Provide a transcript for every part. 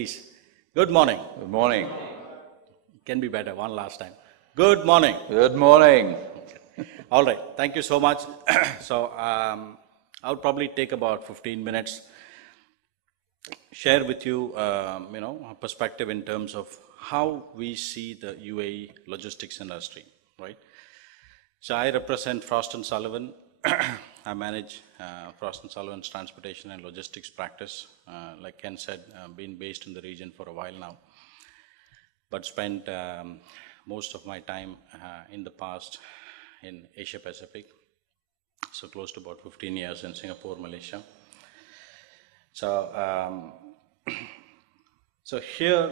Please. Good morning. Good morning. Can be better. One last time. Good morning. Good morning. All right. Thank you so much. So I'll probably take about 15 minutes. Share with you, a perspective in terms of how we see the UAE logistics industry, right? So I represent Frost & Sullivan. I manage Frost & Sullivan's transportation and logistics practice. Like Ken said, been based in the region for a while now, but spent most of my time in the past in Asia Pacific. So close to about 15 years in Singapore, Malaysia. So, so here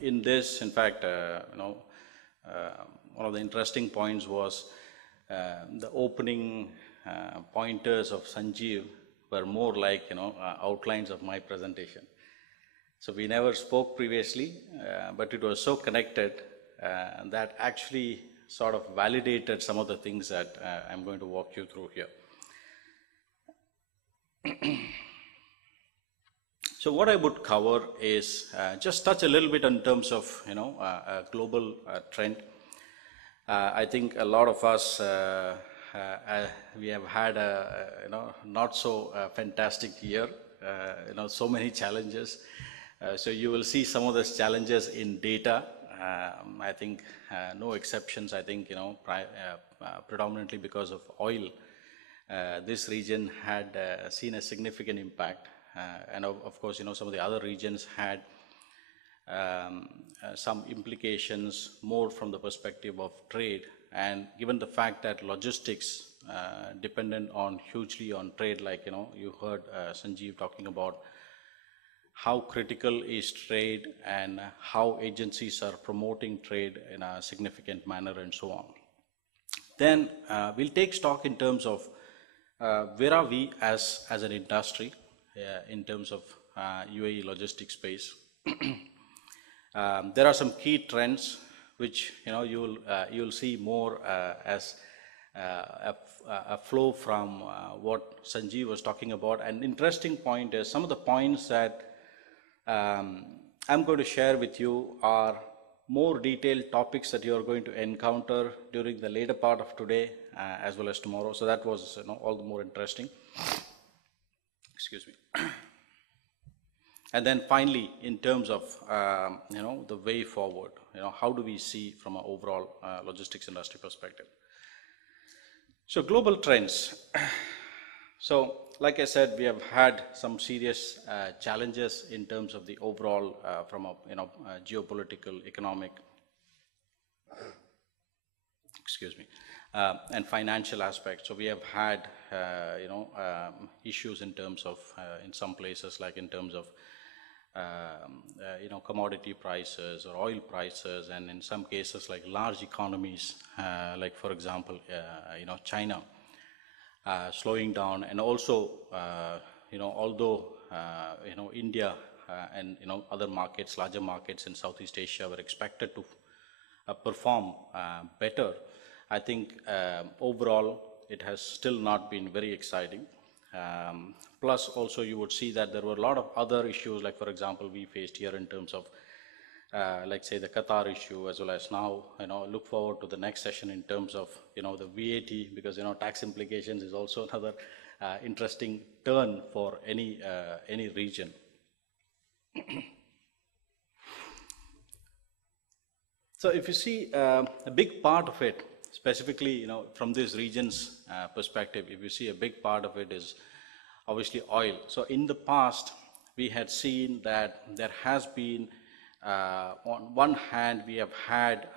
in this, in fact, one of the interesting points was the opening pointers of Sanjeev were more like, outlines of my presentation. So we never spoke previously, but it was so connected that actually sort of validated some of the things that I'm going to walk you through here. So what I would cover is just touch a little bit in terms of, a global trend. I think a lot of us, we have had a, not so fantastic year, so many challenges. So you will see some of those challenges in data. I think no exceptions. I think, predominantly because of oil, this region had seen a significant impact. And of course, some of the other regions had some implications more from the perspective of trade. And given the fact that logistics dependent on hugely on trade, like, you heard Sanjeev talking about how critical is trade and how agencies are promoting trade in a significant manner and so on. Then we'll take stock in terms of where are we as an industry in terms of UAE logistics space. There are some key trends which you'll see more as a flow from what Sanjeev was talking about. An interesting point is some of the points that I'm going to share with you are more detailed topics that you're going to encounter during the later part of today as well as tomorrow. So that was all the more interesting. Excuse me. And then finally, in terms of the way forward, how do we see from an overall logistics industry perspective? So global trends. So like I said, we have had some serious challenges in terms of the overall from a geopolitical, economic, excuse me, and financial aspects. So we have had issues in terms of in some places, like in terms of commodity prices or oil prices, and in some cases like large economies, like for example, China slowing down, and also although India and other markets, larger markets in Southeast Asia were expected to perform better, I think overall it has still not been very exciting. Plus also you would see that there were a lot of other issues, like for example we faced here in terms of like say the Qatar issue, as well as now look forward to the next session in terms of the VAT, because tax implications is also another interesting turn for any region. So if you see a big part of it, specifically from this region's perspective, if you see a big part of it is obviously oil. So in the past we had seen that there has been on one hand we have had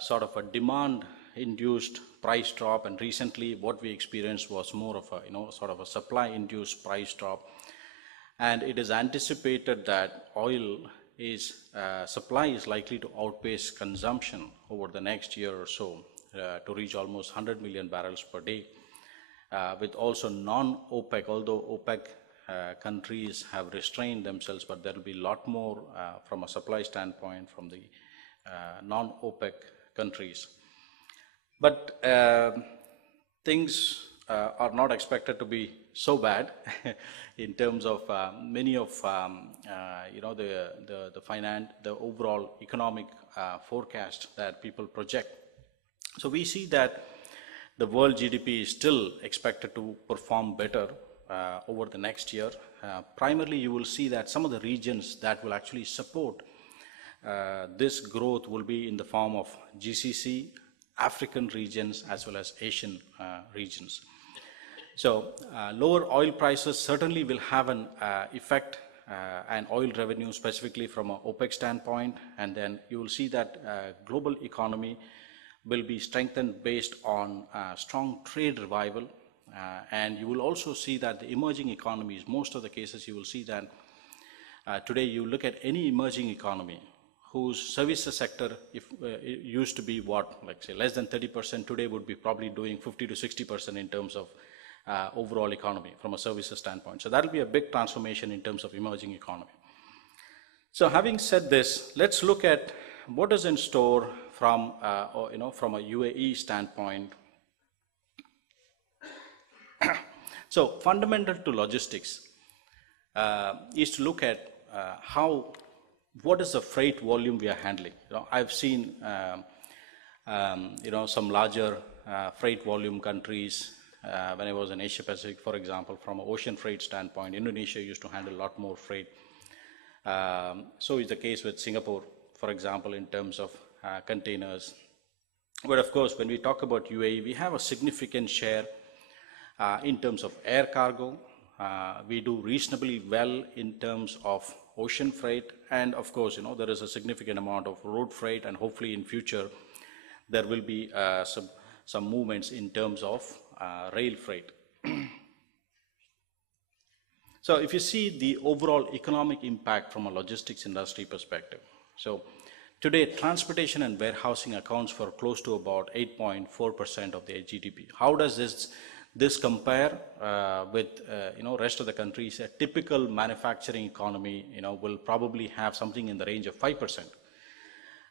sort of a demand induced price drop, and recently what we experienced was more of a sort of a supply induced price drop. And it is anticipated that oil is supply is likely to outpace consumption over the next year or so to reach almost 100 million barrels per day, with also non-OPEC, although OPEC countries have restrained themselves, but there will be a lot more from a supply standpoint from the non-OPEC countries. But things are not expected to be so bad in terms of many of you know, the overall economic forecast that people project. So we see that the world GDP is still expected to perform better over the next year. Primarily, you will see that some of the regions that will actually support this growth will be in the form of GCC, African regions, as well as Asian regions. So lower oil prices certainly will have an effect and oil revenue specifically from an OPEC standpoint, and then you will see that global economy will be strengthened based on strong trade revival, and you will also see that the emerging economies, most of the cases you will see that today you look at any emerging economy whose services sector it used to be what, like say less than 30%, today would be probably doing 50 to 60% in terms of overall economy from a services standpoint. So that will be a big transformation in terms of emerging economy. So having said this, let's look at what is in store from you know, from a UAE standpoint. So fundamental to logistics is to look at what is the freight volume we are handling. You know, I've seen you know, some larger freight volume countries. When I was in Asia Pacific, for example, from an ocean freight standpoint, Indonesia used to handle a lot more freight. So is the case with Singapore, for example, in terms of containers. But of course, when we talk about UAE, we have a significant share in terms of air cargo. We do reasonably well in terms of ocean freight, and of course, you know, there is a significant amount of road freight, and hopefully in future there will be some movements in terms of rail freight. So if you see the overall economic impact from a logistics industry perspective, so today transportation and warehousing accounts for close to about 8.4% of the GDP. How does this compare with you know, rest of the countries? A typical manufacturing economy, you know, will probably have something in the range of 5%.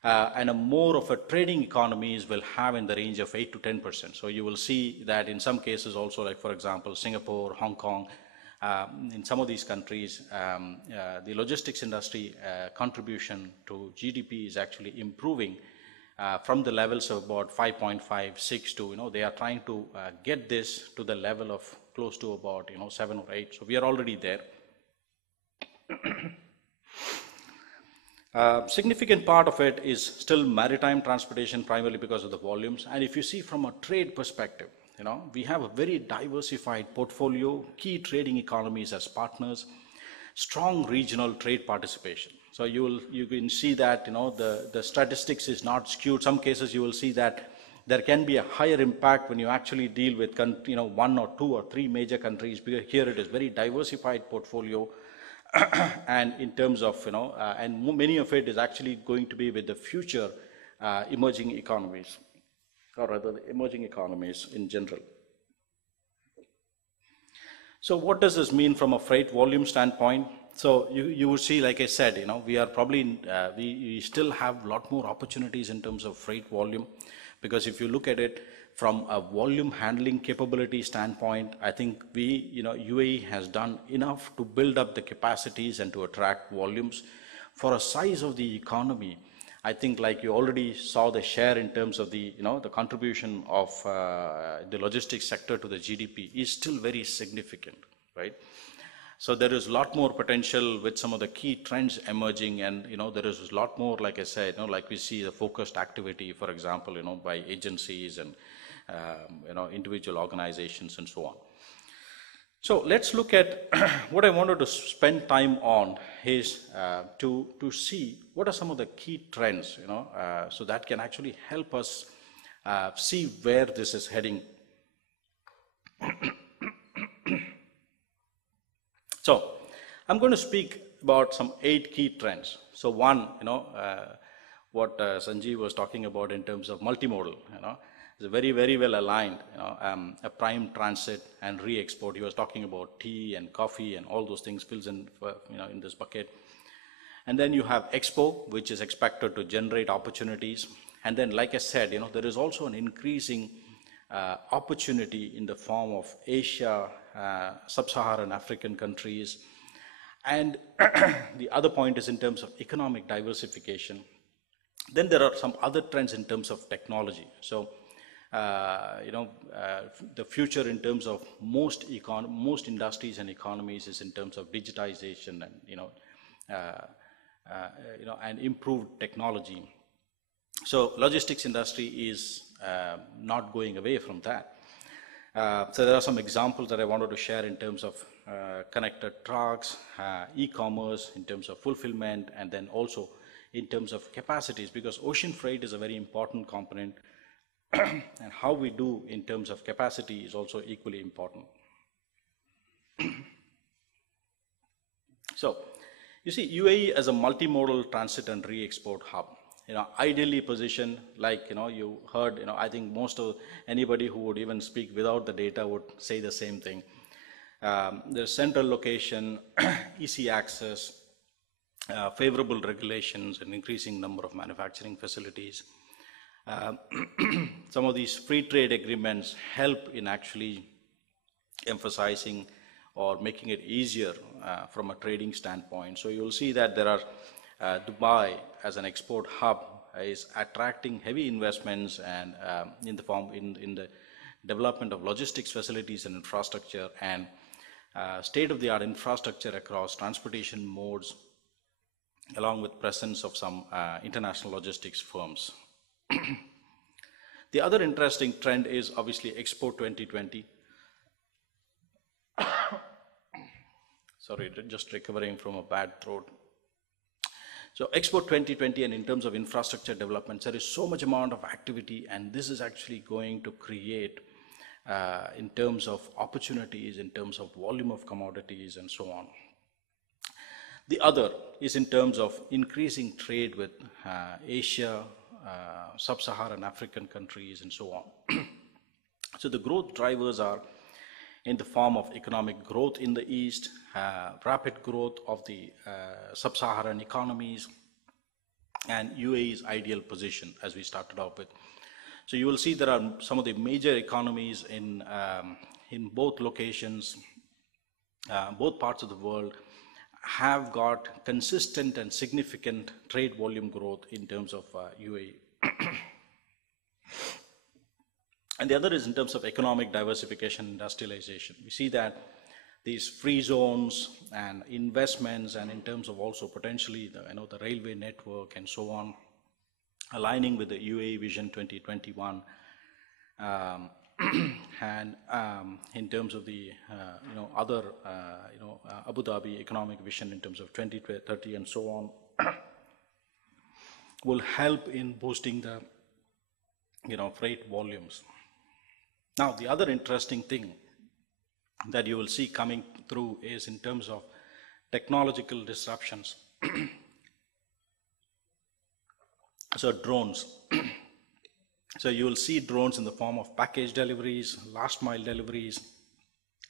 And a more of a trading economies will have in the range of 8 to 10%. So you will see that in some cases also, like for example, Singapore, Hong Kong, in some of these countries, the logistics industry contribution to GDP is actually improving from the levels of about 5.5, 6 to, you know, they are trying to get this to the level of close to about, you know, 7 or 8. So we are already there. Significant part of it is still maritime transportation, primarily because of the volumes. And if you see from a trade perspective, you know, we have a very diversified portfolio, key trading economies as partners, strong regional trade participation. So you can see that, you know, the statistics is not skewed. Some cases you will see that there can be a higher impact when you actually deal with, you know, 1 or 2 or 3 major countries, because here it is very diversified portfolio. And in terms of, you know, and many of it is actually going to be with the future emerging economies, or rather the emerging economies in general. So what does this mean from a freight volume standpoint? So you will see, like I said, you know, we are probably, we still have a lot more opportunities in terms of freight volume, because if you look at it from a volume handling capability standpoint, I think we, you know, UAE has done enough to build up the capacities and to attract volumes. For a size of the economy, I think, like you already saw the share in terms of the, you know, the contribution of the logistics sector to the GDP is still very significant, right? So there is a lot more potential with some of the key trends emerging, and, you know, there is a lot more, like I said, you know, like we see the focused activity, for example, you know, by agencies and you know, individual organizations and so on. So let's look at what I wanted to spend time on is to see what are some of the key trends, you know, so that can actually help us see where this is heading. So I'm going to speak about some 8 key trends. So one, you know, what Sanjeev was talking about in terms of multimodal, you know, is very, very well aligned, you know, a prime transit and re-export. He was talking about tea and coffee and all those things fills in, you know, in this bucket. And then you have Expo, which is expected to generate opportunities. And then, like I said, you know, there is also an increasing opportunity in the form of Asia sub-Saharan African countries. And the other point is in terms of economic diversification. Then there are some other trends in terms of technology. So, the future in terms of most industries and economies is in terms of digitization and improved technology. So logistics industry is not going away from that. So there are some examples that I wanted to share in terms of connected trucks, e-commerce, in terms of fulfillment, and then also in terms of capacities, because ocean freight is a very important component and how we do in terms of capacity is also equally important. So you see, UAE as a multimodal transit and re-export hub, ideally positioned, like, you heard, I think most of anybody who would even speak without the data would say the same thing. There's central location, easy access, favorable regulations, an increasing number of manufacturing facilities. Some of these free trade agreements help in actually emphasizing or making it easier from a trading standpoint. So you'll see that there are Dubai as an export hub is attracting heavy investments and in the development of logistics facilities and infrastructure and state-of-the-art infrastructure across transportation modes, along with presence of some international logistics firms. The other interesting trend is obviously Expo 2020. Sorry, just recovering from a bad throat. So Expo 2020, and in terms of infrastructure development, there is so much amount of activity, and this is actually going to create in terms of opportunities, in terms of volume of commodities and so on. The other is in terms of increasing trade with Asia, sub-Saharan African countries and so on. So the growth drivers are in the form of economic growth in the East, rapid growth of the sub-Saharan economies, and UAE's ideal position, as we started off with. So you will see there are some of the major economies in both locations, both parts of the world, have got consistent and significant trade volume growth in terms of UAE. And the other is in terms of economic diversification, industrialization. We see that these free zones and investments, and in terms of also potentially the railway network and so on, aligning with the UAE Vision 2021, and in terms of the other Abu Dhabi economic vision in terms of 2030 and so on, will help in boosting the freight volumes. Now, the other interesting thing that you will see coming through is in terms of technological disruptions. So drones. So you will see drones in the form of package deliveries, last mile deliveries,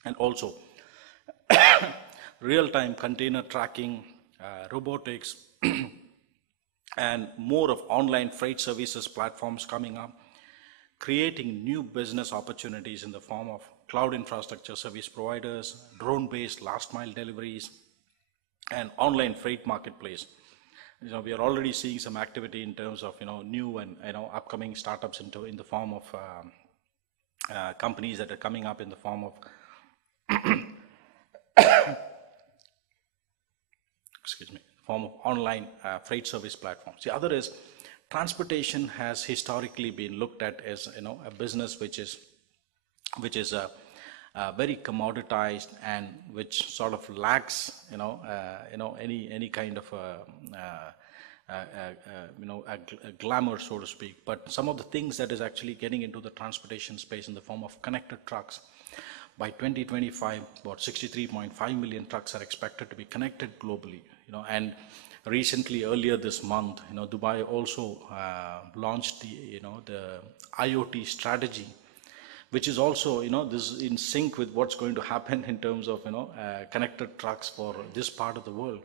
and also real-time container tracking, robotics, and more of online freight services platforms coming up, creating new business opportunities in the form of cloud infrastructure service providers, drone-based last mile deliveries, and online freight marketplace. We are already seeing some activity in terms of new and upcoming startups in the form of companies that are coming up in the form of form of online freight service platforms. The other is transportation has historically been looked at as a business which is very commoditized and which sort of lacks any kind of a glamour, so to speak. But some of the things that is actually getting into the transportation space in the form of connected trucks. By 2025, about 63.5 million trucks are expected to be connected globally. And recently, earlier this month, Dubai also launched the IoT strategy, which is also this is in sync with what's going to happen in terms of connected trucks for this part of the world.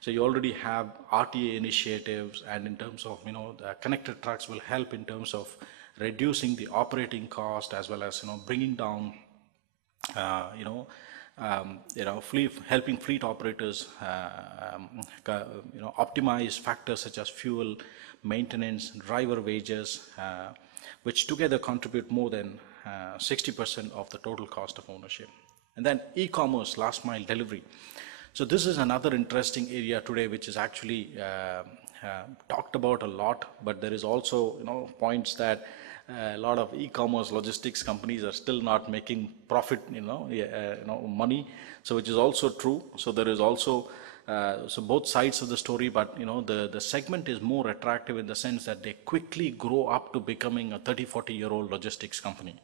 So you already have RTA initiatives, and in terms of the connected trucks will help in terms of reducing the operating cost as well as bringing down helping fleet operators, optimize factors such as fuel, maintenance, driver wages, which together contribute more than 60% of the total cost of ownership. And then e-commerce, last mile delivery. So this is another interesting area today, which is actually talked about a lot, but there is also, points that a lot of e-commerce logistics companies are still not making profit, money. So which is also true. So there is also so both sides of the story, but the segment is more attractive in the sense that they quickly grow up to becoming a 30-40-year-old logistics company.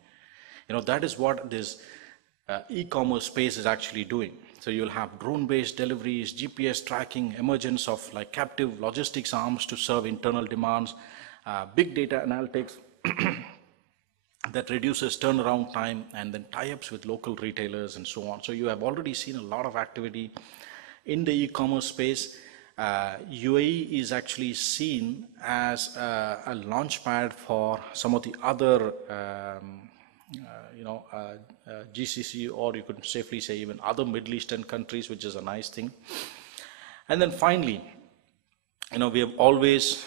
That is what this e-commerce space is actually doing. So you'll have drone-based deliveries, GPS tracking, emergence of like captive logistics arms to serve internal demands, big data analytics that reduces turnaround time, and then tie-ups with local retailers and so on. So you have already seen a lot of activity in the e-commerce space. UAE is actually seen as a launch pad for some of the other GCC, or you could safely say even other Middle Eastern countries, which is a nice thing. And then finally, we have always,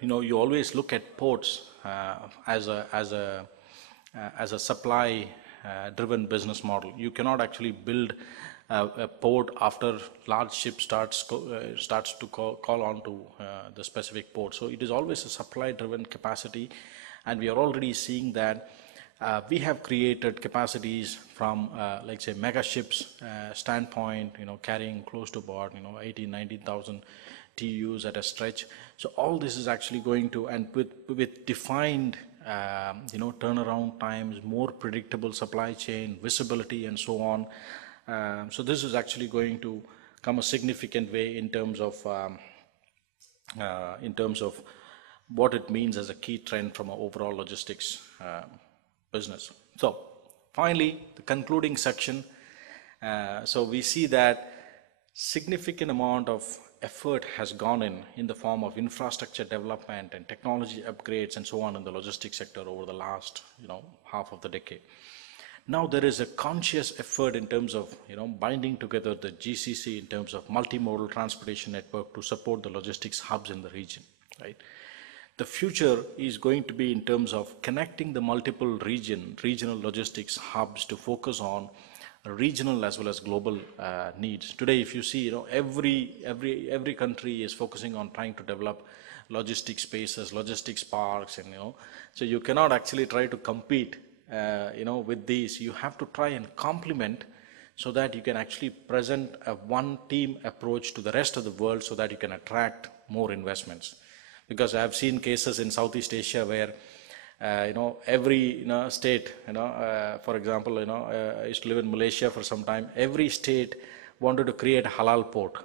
you always look at ports as a supply driven business model. You cannot actually build a port after large ship starts to call on to the specific port. So it is always a supply driven capacity, and we are already seeing that. We have created capacities from, like say, mega ships standpoint, carrying close to about, 18, 19,000 TEUs at a stretch. So all this is actually going to, and with defined, turnaround times, more predictable supply chain, visibility, and so on. So this is actually going to come a significant way in terms of what it means as a key trend from an overall logistics business. So finally, the concluding section. So we see that significant amount of effort has gone in the form of infrastructure development and technology upgrades and so on in the logistics sector over the last, half of the decade. Now there is a conscious effort in terms of, binding together the GCC in terms of multimodal transportation network to support the logistics hubs in the region, right? The future is going to be in terms of connecting the multiple regional logistics hubs to focus on regional as well as global needs. Today, if you see, every country is focusing on trying to develop logistics spaces, logistics parks, and so you cannot actually try to compete, with these. You have to try and complement so that you can actually present a one team approach to the rest of the world so that you can attract more investments. Because I have seen cases in Southeast Asia where, every state, for example, I used to live in Malaysia for some time. Every state wanted to create a halal port,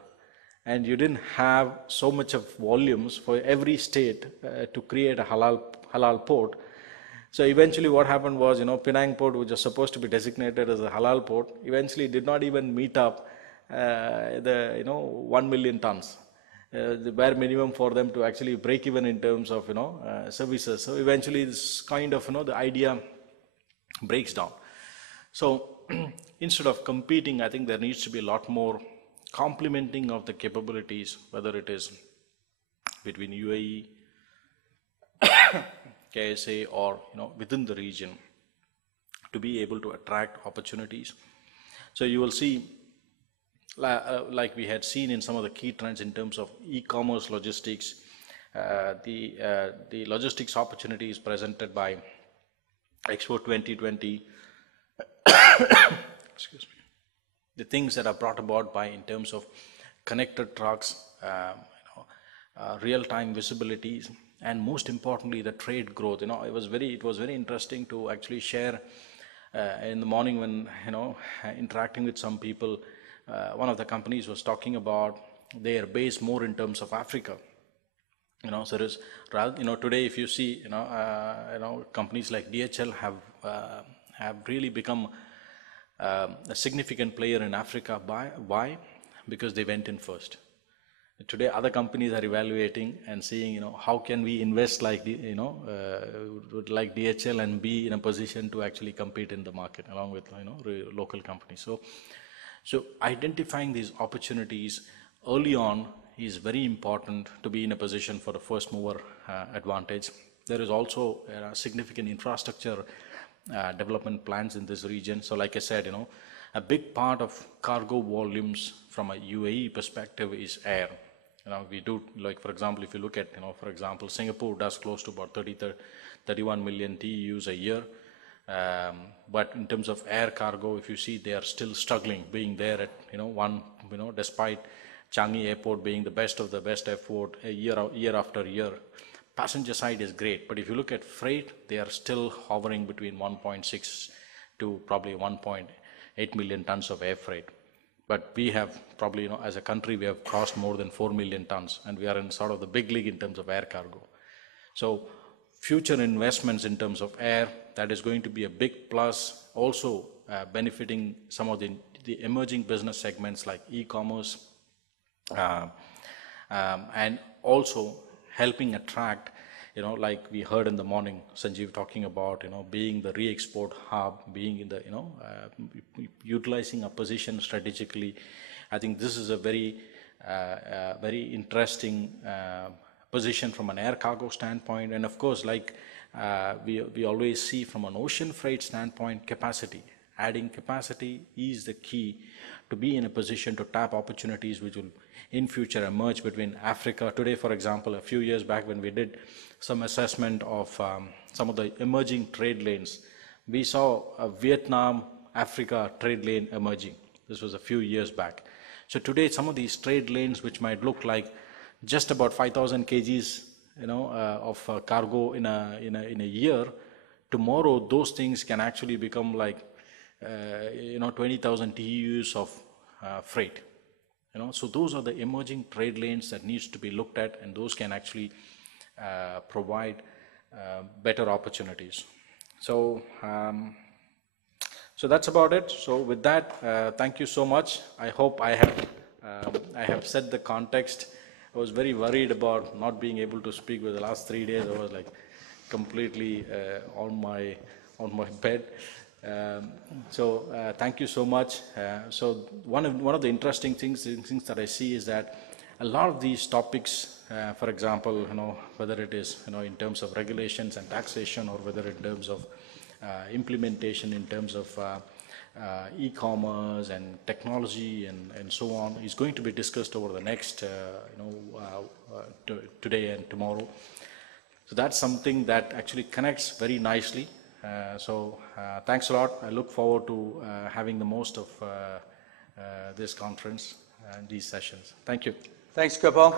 and you didn't have so much of volumes for every state to create a halal port. So eventually, what happened was, Penang port, which was supposed to be designated as a halal port, eventually did not even meet up the 1 million tons. The bare minimum for them to actually break even in terms of services. So eventually this kind of the idea breaks down. So instead of competing, I think there needs to be a lot more complementing of the capabilities, whether it is between UAE, KSA, or within the region, to be able to attract opportunities. So you will see, like we had seen in some of the key trends in terms of e-commerce logistics, the logistics opportunities presented by Expo 2020, excuse me, the things that are brought about by in terms of connected trucks, real-time visibilities, and most importantly the trade growth. It was very interesting to actually share in the morning when interacting with some people. One of the companies was talking about their base more in terms of Africa. So there is, today if you see, companies like DHL have really become a significant player in Africa. Why? Because they went in first. Today, other companies are evaluating and seeing, how can we invest like, like DHL and be in a position to actually compete in the market along with, local companies. So identifying these opportunities early on is very important to be in a position for the first mover advantage. There is also significant infrastructure development plans in this region. So like I said, a big part of cargo volumes from a UAE perspective is air. We do, like for example, if you look at, for example, Singapore does close to about 31 million TEUs a year. But in terms of air cargo, if you see, they are still struggling, being there at, despite Changi Airport being the best of the best airport year after year. Passenger side is great, but if you look at freight, they are still hovering between 1.6 to probably 1.8 million tons of air freight. But we have probably, as a country, we have crossed more than 4 million tons, and we are in sort of the big league in terms of air cargo. So future investments in terms of air, that is going to be a big plus, also benefiting some of the emerging business segments like e-commerce, and also helping attract, like we heard in the morning, Sanjeev talking about, being the re-export hub, being in the, utilizing a position strategically. I think this is a very interesting position from an air cargo standpoint. And of course, like we always see from an ocean freight standpoint, capacity. Adding capacity is the key to be in a position to tap opportunities which will in future emerge between Africa. Today, for example, a few years back when we did some assessment of some of the emerging trade lanes, we saw a Vietnam-Africa trade lane emerging. This was a few years back. So today, some of these trade lanes which might look like just about 5,000 kgs, of cargo in a year, tomorrow those things can actually become like 20,000 TEUs of freight. So those are the emerging trade lanes that needs to be looked at, and those can actually provide better opportunities. So that's about it. So with that, thank you so much. I hope I have set the context. I was very worried about not being able to speak with the last 3 days. I was like completely on my bed. Thank you so much. So one of the interesting things that I see is that a lot of these topics, for example, whether it is in terms of regulations and taxation, or whether in terms of implementation, in terms of e-commerce and technology and so on, is going to be discussed over the next today and tomorrow. So that's something that actually connects very nicely. Thanks a lot. I look forward to having the most of this conference and these sessions. Thank you. Thanks, Gopal.